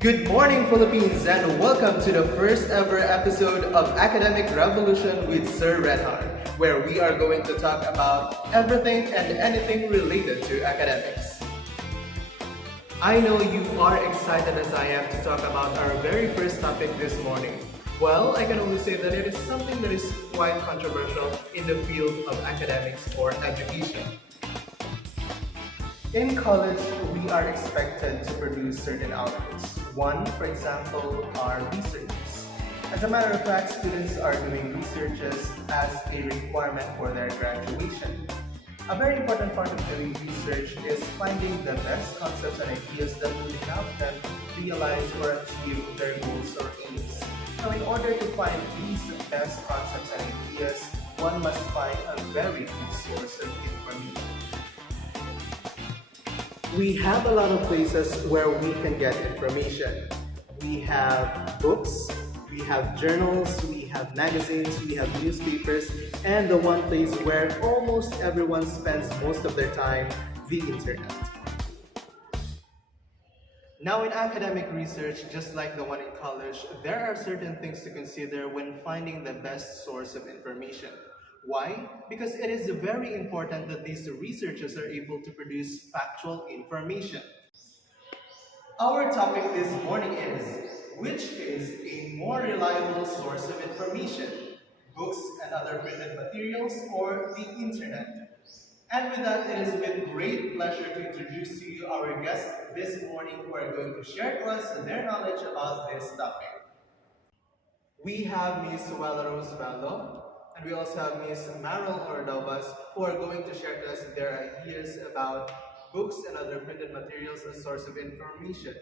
Good morning, Philippines, and welcome to the first ever episode of Academic Revolution with Sir Renhard, where we are going to talk about everything and anything related to academics. I know you are excited as I am to talk about our very first topic this morning. Well, I can only say that it is something that is quite controversial in the field of academics or education. In college, we are expected to produce certain outputs. One, for example, are researches. As a matter of fact, students are doing researches as a requirement for their graduation. A very important part of doing research is finding the best concepts and ideas that will help them realize or achieve their goals or aims. Now, in order to find these best concepts and ideas, one must find a very good source of information. We have a lot of places where we can get information. We have books, we have journals, we have magazines, we have newspapers, and the one place where almost everyone spends most of their time, the internet. Now, in academic research, just like the one in college, there are certain things to consider when finding the best source of information. Why? Because it is very important that these researchers are able to produce factual information. Our topic this morning is, which is a more reliable source of information? Books and other printed materials or the internet? And with that, it is with great pleasure to introduce to you our guests this morning who are going to share to us their knowledge about this topic. We have Ms. Wella Rose Bello, and we also have Ms. Maril Ordovas, who are going to share to us their ideas about books and other printed materials as source of information.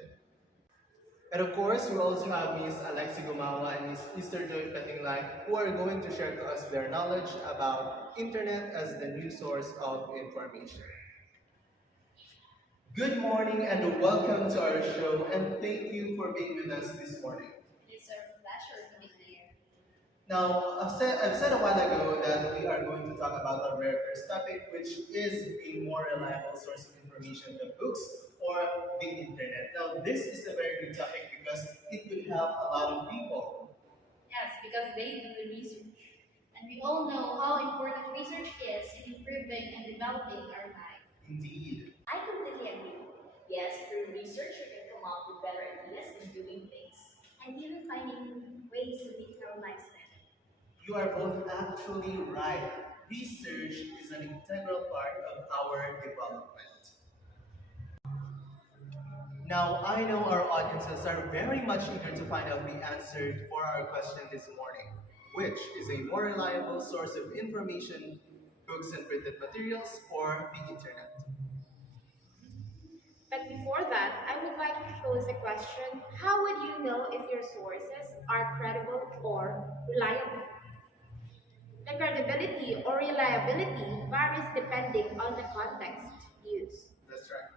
And of course, we also have Ms. Alexi Gumawa and Ms. Easter Joy Patinglay, who are going to share to us their knowledge about internet as the new source of information. Good morning and welcome to our show, and thank you for being with us this morning. It's a pleasure to be here. Now, I've said a while ago that we are going to talk about our very first topic, which is a more reliable source of information, the books or the internet. Now, this is a very good topic because it could help a lot of people. Yes, because they do the research. And we all know how important research is in improving and developing our life. Indeed. I completely agree. Yes, through research, we can come up with better ideas in doing things. And even finding ways to make our lives better. You are both actually right. Research is an integral part of our development. Now, I know our audiences are very much eager to find out the answer for our question this morning, which is a more reliable source of information, books and printed materials, or the internet? But before that, I would like to pose a question. How would you know if your sources are credible or reliable? The credibility or reliability varies depending on the context used. That's right.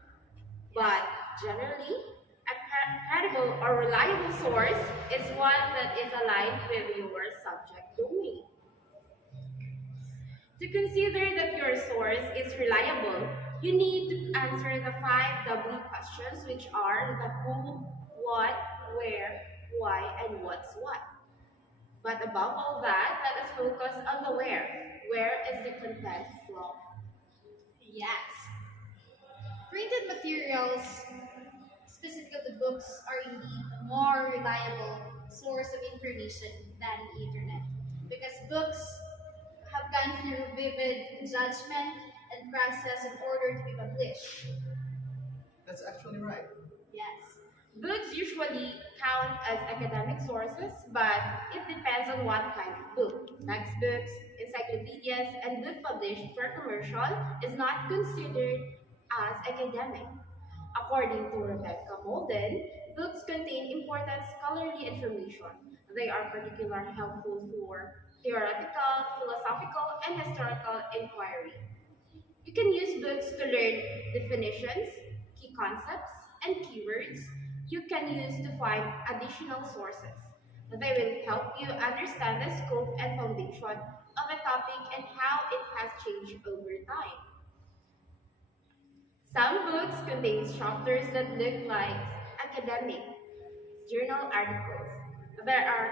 But generally, a credible or reliable source is one that is aligned with your subject domain. To consider that your source is reliable, you need to answer the 5 W questions, which are the who, what, where, why, and what's what. But above all that, let us focus on the where. Where is the content from? Yes. Printed materials, specifically the books, are indeed a more reliable source of information than the internet. Because books have gone through vivid judgment and process in order to be published. That's actually right. Yes. Books usually count as academic sources, but it depends on what kind of book. Textbooks, encyclopedias, and book published for commercial is not considered as academic. According to Rebecca Molden, books contain important scholarly information. They are particularly helpful for theoretical, philosophical, and historical inquiry. You can use books to learn definitions, key concepts, and keywords. You can use to find additional sources. They will help you understand the scope and foundation of a topic and how it has changed over time. Some books contain chapters that look like academic journal articles. There are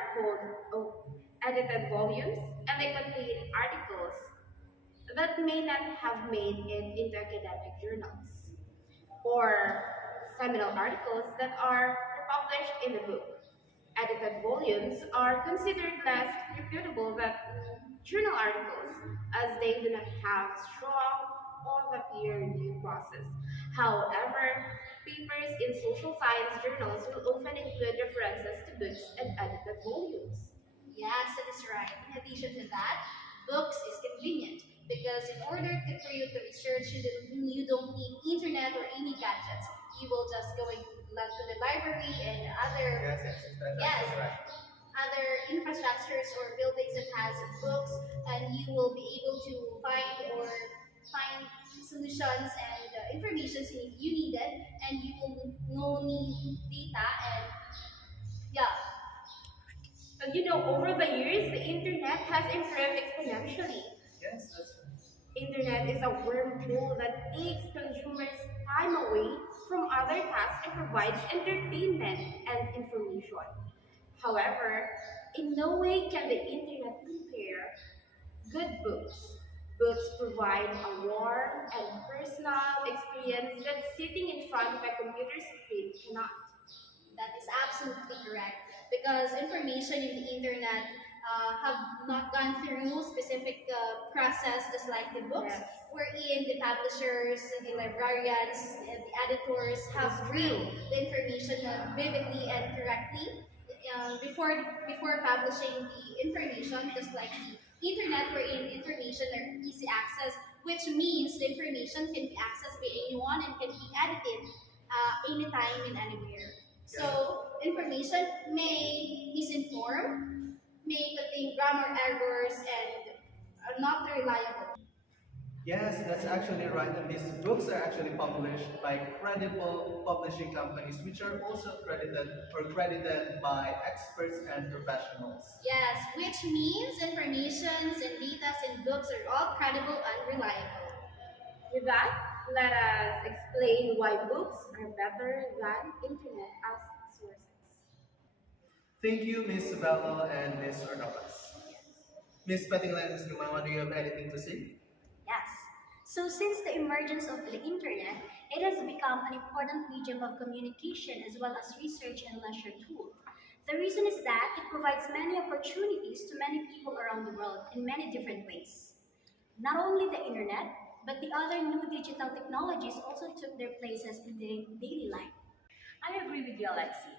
called edited volumes, and they contain articles that may not have made it into academic journals, or seminal articles that are published in the book. Edited volumes are considered less reputable than journal articles, as they do not have strong or the peer review process. However, papers in social science journals will often include references to books and edited volumes. Yes, that is right. In addition to that, books is convenient because in order for you to research, you don't need internet or any gadgets. You will just go to the library and other Yes, yes, that's yes actually right. other infrastructures or buildings that has books, and you will be able to find solutions and informations you needed, and you will no need data and yeah. And over the years, the internet has improved exponentially. Yes, that's right. Internet is a wormhole that takes consumers' time away from other tasks and provides entertainment and information. However, in no way can the internet compare good books. Books provide a warm and personal experience that sitting in front of a computer screen cannot. That is absolutely correct because information in the internet have not gone through specific process just like the books, Yes. wherein the publishers, the librarians, and the editors have That's read true. the information vividly and correctly before publishing the information, just like the internet, wherein information are easy access, which means the information can be accessed by anyone and can be edited anytime and anywhere. So information may misinform, may contain grammar errors, and are not reliable. Yes, that's actually right. And these books are actually published by credible publishing companies, which are also credited by experts and professionals. Yes, which means informations and data in books are all credible and reliable. With that, let us explain why books are better than internet as sources. Thank you, Miss Bello and Miss Ornovas. Miss Pettingland, Miss Numawa, do you have anything to say? Yes. So since the emergence of the internet, it has become an important medium of communication as well as research and leisure tool. The reason is that it provides many opportunities to many people around the world in many different ways. Not only the internet, but the other new digital technologies also took their places in the daily life. I agree with you, Alexi.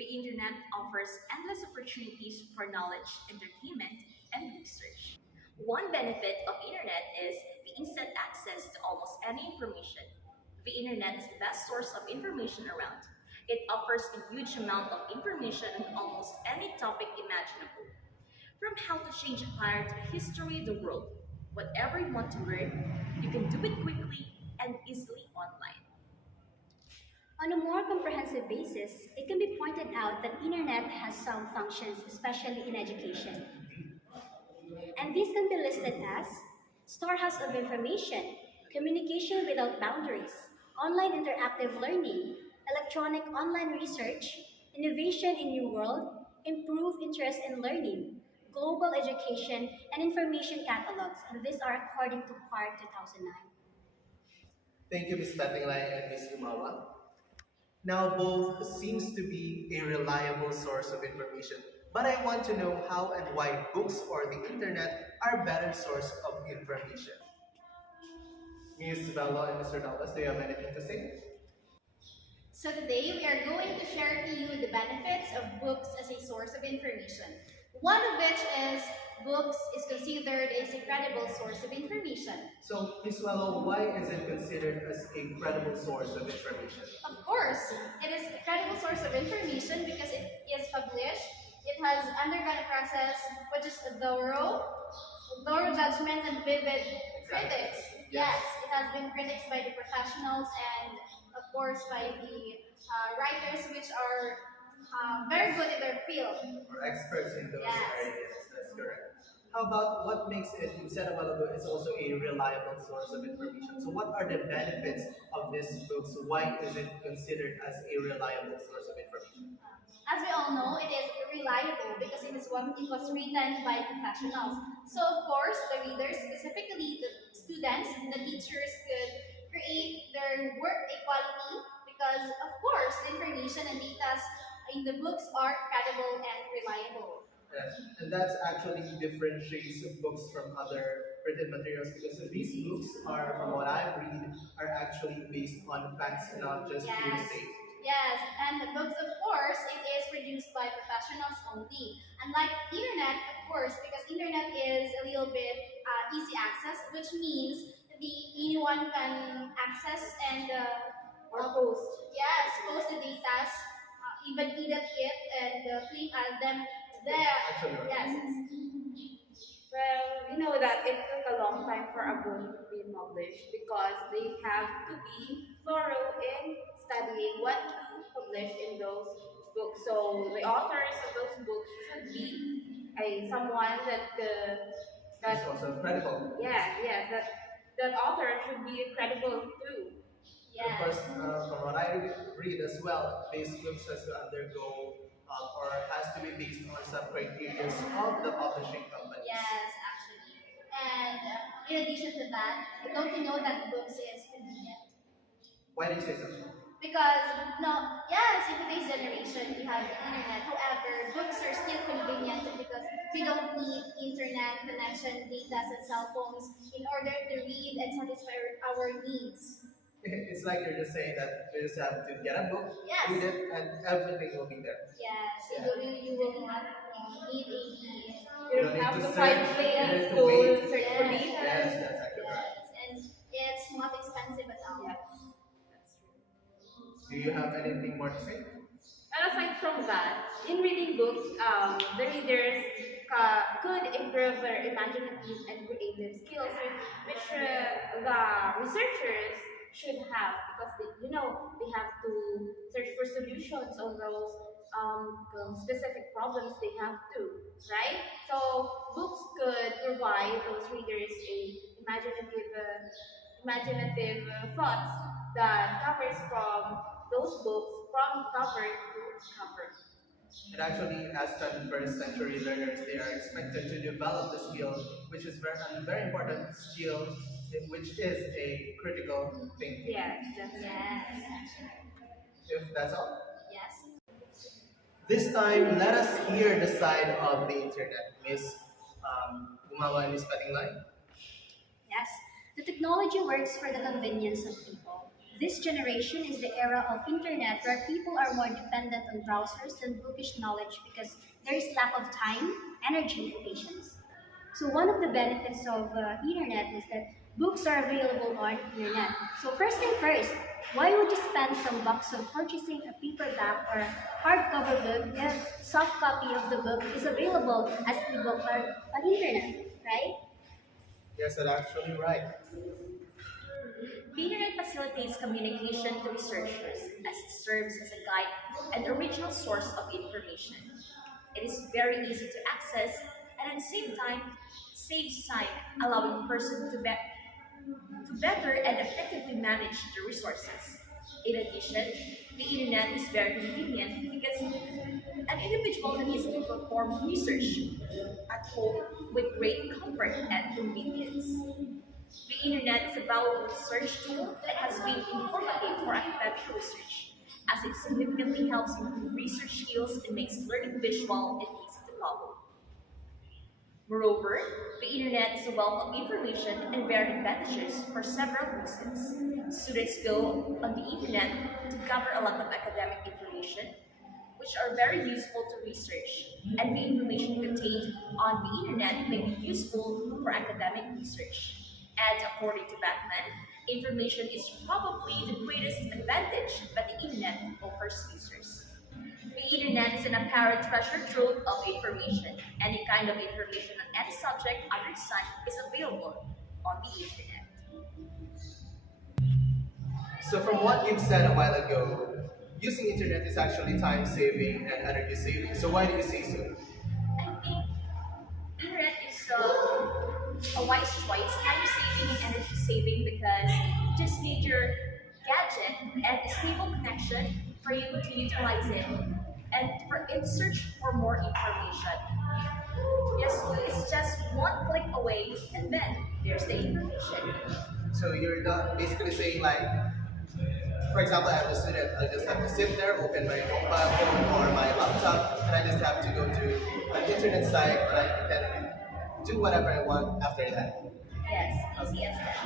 The internet offers endless opportunities for knowledge, entertainment, and research. One benefit of internet is the instant access to almost any information. The internet is the best source of information around. It offers a huge amount of information on almost any topic imaginable. From how to change a tire to the history of the world, whatever you want to learn, you can do it quickly and easily online. On a more comprehensive basis, it can be pointed out that internet has some functions, especially in education. And these can be listed as storehouse of information, communication without boundaries, online interactive learning, electronic online research, innovation in new world, improved interest in learning, global education, and information catalogs. And these are according to PAR 2009. Thank you, Miss Pettingland and Miss Numawa. Now, both seems to be a reliable source of information, but I want to know how and why books or the internet are better source of information. Ms. Bello and Mr. Dallas, do you have anything to say? So today we are going to share to you the benefits of books as a source of information. One of which is books is considered as a credible source of information. So, Ms. Bello, why is it considered as a credible source of information? Of course, it is a credible source of information because it is published. It has undergone a process which is thorough judgment and vivid critics. Yes, it has been critics by the professionals and of course by the writers which are very good in their field. Or experts in those Yes. areas, that's correct. How about what makes it, you said a while ago, it's also a reliable source of information. So what are the benefits of these books? Why is it considered as a reliable source of information? As we all know, it is reliable because it was written by professionals. So of course, the readers, specifically the students, the teachers could create their work equality because of course the information and data in the books are credible and reliable. Yes. And that's actually differentiates books from other printed materials because these books are, from what I've read, are actually based on facts, not just Yes. hearsay. Yes, and the books, of course, it is produced by professionals only. Unlike internet, of course, because internet is a little bit easy access, which means anyone can access and Or post. yes, post the data, even edit it and claim them there. Actually, right. Yes, yes. Well, we know that it took a long time for a book to be published because they have to be thorough in studying what to publish in those books. So the authors of those books should be someone that It's also credible. yes that author should be credible too. Of course, Yes. from what I read as well, these books has to undergo or has to be based on some criteria of the publishing companies. Yes, actually. And in addition to that, don't you know that books is convenient? Why do you say so? Because no, yes, in today's generation we have the internet. However, books are still convenient because we don't need internet connection, data, and cell phones in order to read and satisfy our needs. It's like you're just saying that you just have to get a book, Yes. read it, and everything will be there. Yes, you will not need a You don't don't need have to to find search, play you don't in need to school, wait. search for Yes. data. Yes, that's actually right. and it's not expensive at all. Yes, that's true. Do you have anything more to say? And aside from that, in reading books, the readers could improve their imaginative and creative skills, which the researchers should have because they have to search for solutions on those specific problems they have to, right? So books could provide those readers a imaginative thoughts that covers from those books from cover to cover. And actually, as 21st century learners, they are expected to develop the skill, which is a very important skill, which is a critical thinking. Yes, that's Yes. If that's all. Yes. This time, let us hear the side of the internet. Miss Gumawa and Miss Patinglan. Yes, the technology works for the convenience of people. This generation is the era of internet where people are more dependent on browsers than bookish knowledge because there is lack of time, energy, and patience. So one of the benefits of internet is that books are available on internet. So first thing first, why would you spend some bucks on purchasing a paperback or hardcover book if soft copy of the book is available as ebook on internet, right? Yes, that's actually right. The internet facilitates communication to researchers as it serves as a guide and original source of information. It is very easy to access and at the same time saves time, allowing a person to better and effectively manage the resources. In addition, the internet is very convenient because an individual can easily perform research at home with great comfort and convenience. The internet is a valuable research tool that has been informative for academic research, as it significantly helps improve research skills and makes learning visual and easy to follow. Moreover, the internet is a wealth of information and varied advantages for several reasons. Students go on the internet to gather a lot of academic information, which are very useful to research, and the information contained on the internet may be useful for academic research. And according to Beckman, information is probably the greatest advantage that the internet offers users. The internet is an apparent treasure trove of information. Any kind of information on any subject under the sun is available on the internet. So from what you've said a while ago, using internet is actually time saving and energy saving. So why do you say so? I think internet is a wise choice, time saving and energy saving because you just need your gadget and a stable connection for you to utilize it. and for it search for more information. Yes, it's just one click away, and then there's the information. So you're not basically saying like, for example, I'm a student. I just have to sit there, open my mobile phone or my laptop, and I just have to go to an internet site, and I can do whatever I want after that. Yes, easy as that.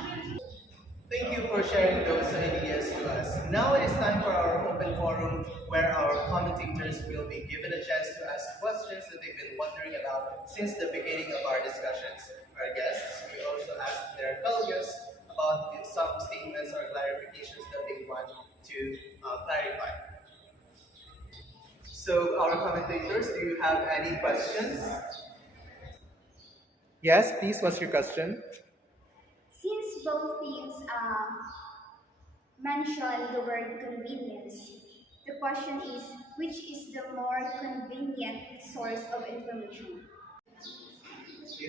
Thank you for sharing those ideas to us. Now it is time for our open forum where our commentators will be given a chance to ask questions that they've been wondering about since the beginning of our discussions. Our guests will also ask their fellow guests about some statements or clarifications that they want to clarify. So, our commentators, do you have any questions? Yes, please. What's your question? Since both teams mention the word convenience, the question is which is the more convenient source of information?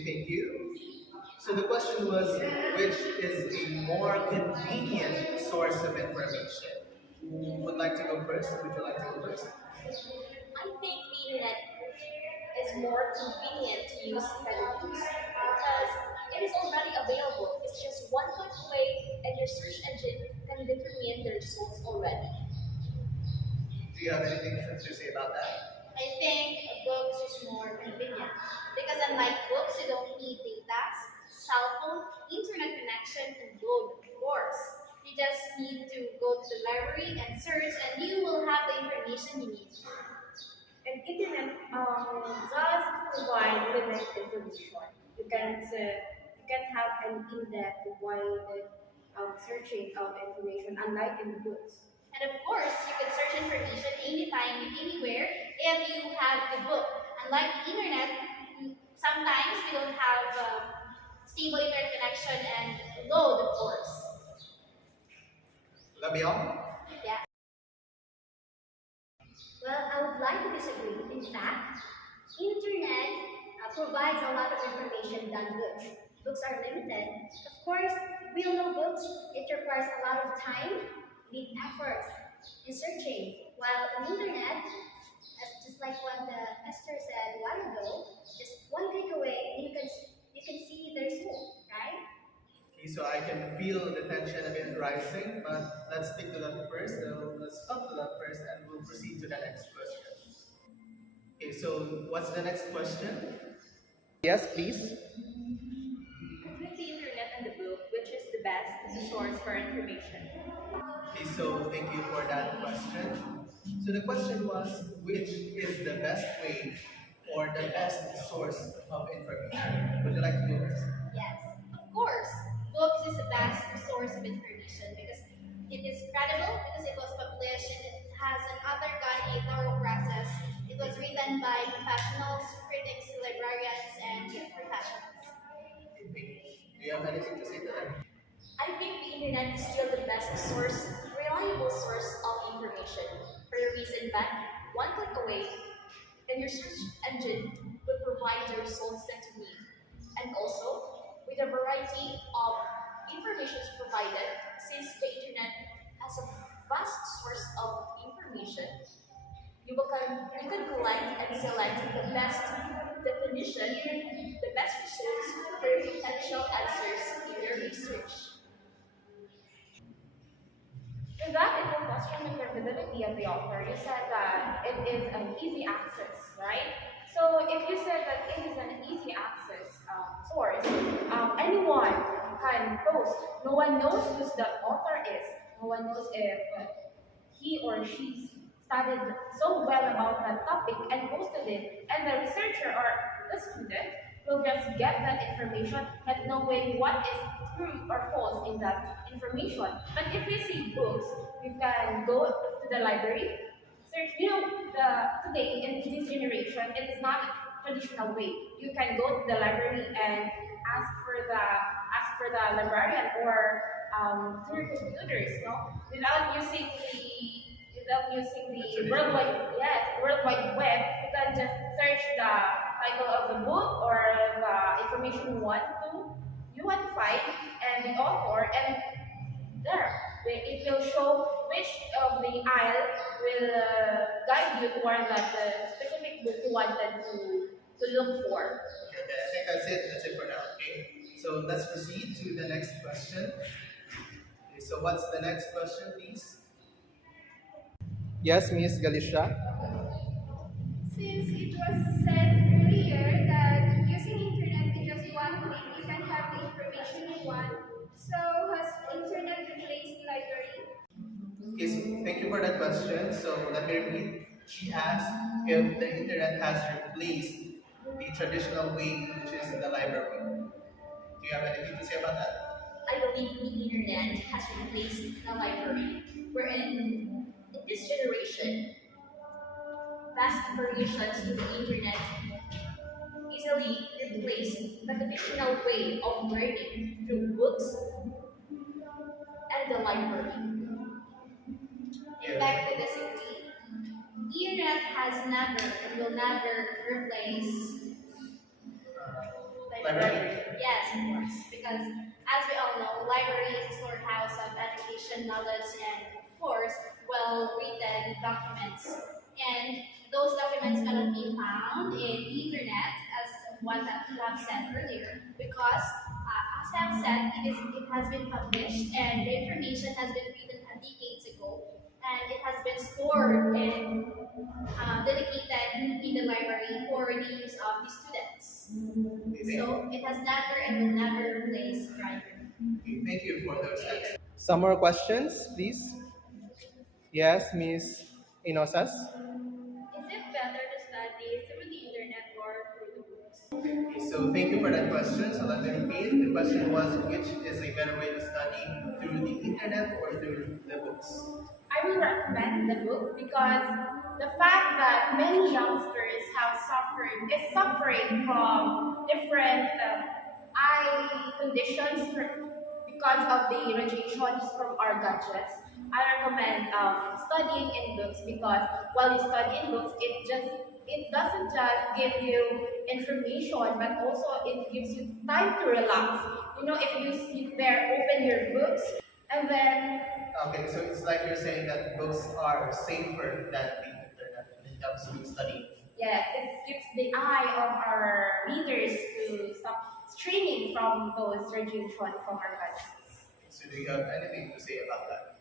Thank you. So the question was, which is a more convenient source of information? Who would like to go first? Would you like to go first? I think the internet is more convenient to use than abuse because it is already available. It's just one click away, and your search engine can determine the results already. Do you have anything to say about that? I think books is more convenient because unlike books, you don't need data, cell phone, internet connection, and load doors. You just need to go to the library and search, and you will have the information you need. And internet does provide limited information. You can have an in-depth, wide searching of information, unlike in the books. And of course, you can search information anytime, anywhere, if you have the book. Unlike the internet, sometimes we don't have stable internet connection and load, of course. Labion? Yeah. Well, I would like to disagree. In fact, internet provides a lot of information than books. Books are limited. Of course, we all know books. It requires a lot of time, need efforts in searching. While on internet, as just like what Esther said a while ago, just one click away and you can see the result, right? Okay, so I can feel the tension a bit rising, but let's stick to that first. So let's stop to that first and we'll proceed to the next question. Okay, so what's the next question? Yes, please. Between the internet and the book, which is the best source for information? Okay, so thank you for that question. So the question was, which is the best way or the best source of information? Would you like to go first? Yes, of course. Books is the best source of information because it is credible, because it was published and it has an undergone a thorough process. It was written by professionals, critics, librarians, and professionals. Do you have anything to say to that? I think the internet is still the best source, reliable source of information for the reason that one click away and your search engine will provide the results that you need. And also, with a variety of information provided, since the internet has a vast source of information, you can collect and select the best definition, the best results for your potential answers in your research. With that, it will question the credibility of the author. You said that it is an easy access, right? So if you said that it is an easy access source, anyone can post. No one knows who the author is. No one knows if he or she studied so well about that topic and posted it, and the researcher or the student will just get that information not knowing what is true or false in that information. But if we see books, we can go to the library, search. Today in this generation, it is not a traditional way. You can go to the library and ask for the librarian or through computers, no, without using the World Wide, yes, World Wide Web. You can just search the title of the book or the information you want to find and the author, and it will show which of the aisle will guide attribute more than the specific book you wanted to look for. Okay, I think that's it. That's it for now. Okay. So let's proceed to the next question. Okay, so what's the next question, please? Yes, Miss Galicia. Since it was said earlier that using internet with just one click, you can have the information you want. So has internet replaced library? Okay, so thank you for that question. So let me repeat. She asked if the internet has replaced the traditional way, which is the library. Do you have anything to say about that? I believe the internet has replaced the library. Wherein in this generation, vast variations in the internet easily replace the traditional way of learning through books and the library. In fact, to disagree. Internet has never and will never replace Library. Yes, of course. Because as we all know, library is a storehouse of education, knowledge, and of course, well-written documents. And those documents cannot be found in internet, as what you have said earlier, because as I have said, it has been published and the information has been written decades ago, and it has been stored and dedicated in the library for the use of the students. So it has never and will never replace library. Okay, thank you for those answers. Some more questions, please. Yes, Miss Inosas. Is it better to study through the internet or through the books? Okay, so thank you for that question. So let me repeat. The question was, which is a better way to study, through the internet or through the books? I will recommend the book because the fact that many youngsters is suffering from different eye conditions because of the radiations from our gadgets. I recommend studying in books because while you study in books, it doesn't just give you information, but also it gives you time to relax. You know, if you sit there, open your books, and then Okay, so it's like you're saying that books are safer than the internet when it comes to studying. yes, it keeps the eye of our readers to stop straining from those radiation from our gadgets. So do you have anything to say about that?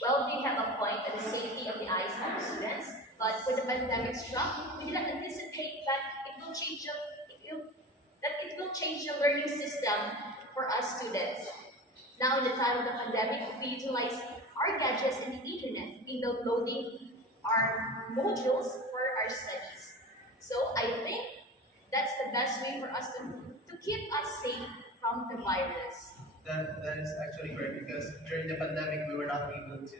Well, they have a point on the safety of the eyes of the students, but when the pandemic struck, we did not anticipate that it will change the learning system for us students. Now, in the time of the pandemic, we utilize our gadgets and the internet in downloading our modules for our studies. So I think that's the best way for us to keep us safe from the virus. That is actually correct because during the pandemic we were not able to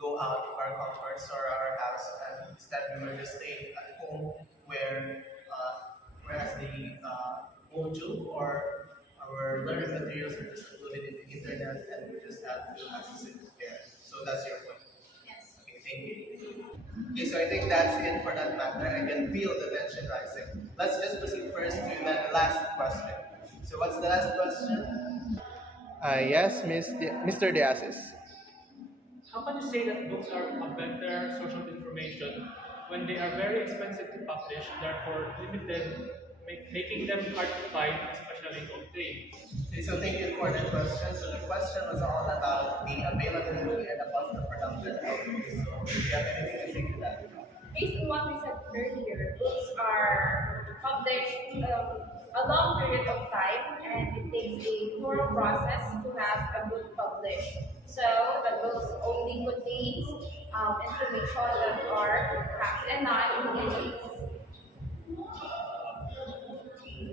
go out of our comforts or our house, and instead we were just staying at home whereas the module or our learning materials are just uploaded in the internet and we just have to access it there. So that's your point. Yes. Okay, thank you. Okay, so I think that's it for that matter. I can feel the tension rising. Let's just proceed first to the last question. So what's the last question? Yes, Mr. Diazis. How can you say that books are a better source of information when they are very expensive to publish, therefore limited, making them hard to find, especially to obtain? Okay, so thank you for the question. So the question was all about the availability and the cost of production of books. So do you have anything to say to that? Based on what we said earlier, books are published a long period of time, and it takes a thorough process to have a book published. So the books only contains information that are facts and non-images.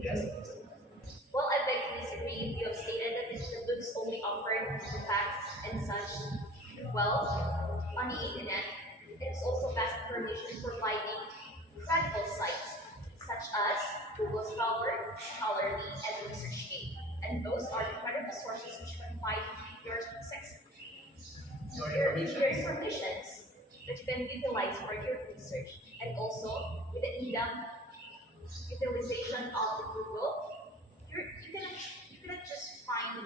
Yes. Well, I beg to disagree. You have stated that the books only offer the facts and such. Well, on the internet, it is also vast information providing credible sites such as Google Scholar, Scholarly, and ResearchGate. And those are the credible sources which can find your informations that you can utilize for your research. And also, with the in-depth utilization of the Google, you cannot just find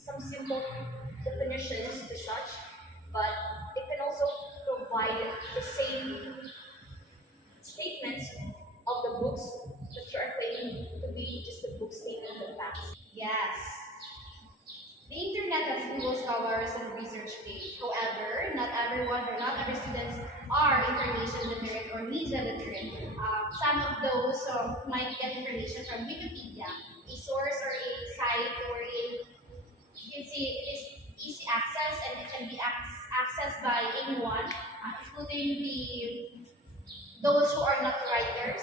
some simple definitions to such, but it can also provide not every students are information literate or media literate. Some of those might get information from Wikipedia, a source or a site or a you can see it is easy access and it can be accessed by anyone, including those who are not writers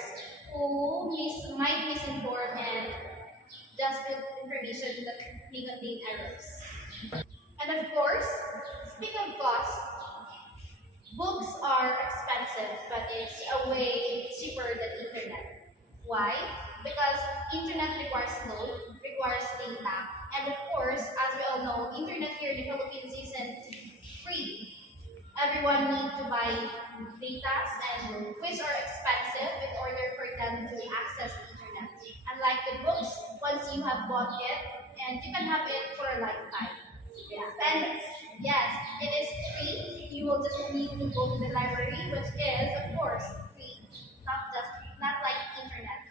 who might misinform and just put information that may contain errors. And of course, speaking of cost, books are expensive, but it's a way cheaper than internet. Why? Because internet requires load, requires data, and of course, as we all know, internet here in the Philippines isn't free. Everyone needs to buy data and which are expensive in order for them to access the internet. Unlike the books, once you have bought it, and you can have it for a lifetime. Yes. And yes, it is free. You will just need to go to the library, which is of course free, not like internet.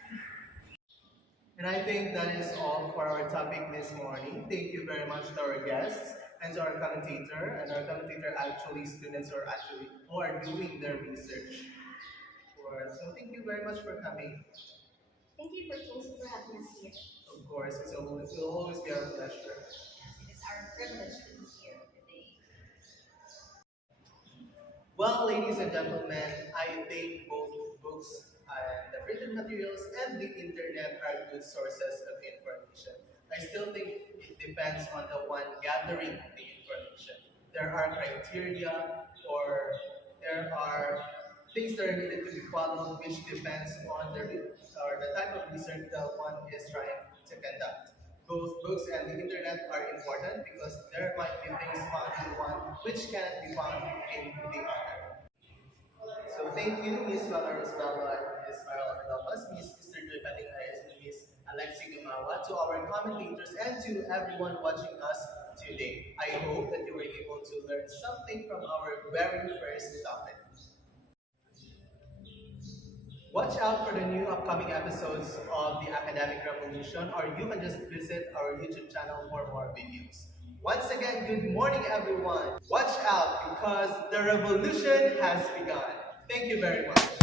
And I think that is all for our topic this morning. Thank you very much to our guests and to our commentator. And our commentator actually students who are doing their research. So thank you very much for coming. Thank you for Tulsi for having us here. Of course, it will always be our pleasure. Yes, it is our privilege to be here today. Well, ladies and gentlemen, I think both books and the printed materials and the internet are good sources of information. I still think it depends on the one gathering the information. There are criteria or there are things that are needed to be followed, which depends on the type of research the one is trying to conduct. Both books and the internet are important because there might be things found in one which cannot be found in the other. So thank you, Ms. Valerie Rosbella and Ms. Farrell Arnalpas, Ms. Mr. Joy Patinayas, and Ms. Alexi Gumawa, to our commentators, and to everyone watching us today. I hope that you were able to learn something from our very first topic. Watch out for the new upcoming episodes of the Academic Revolution, or you can just visit our YouTube channel for more videos. Once again, good morning, everyone. Watch out because the revolution has begun. Thank you very much.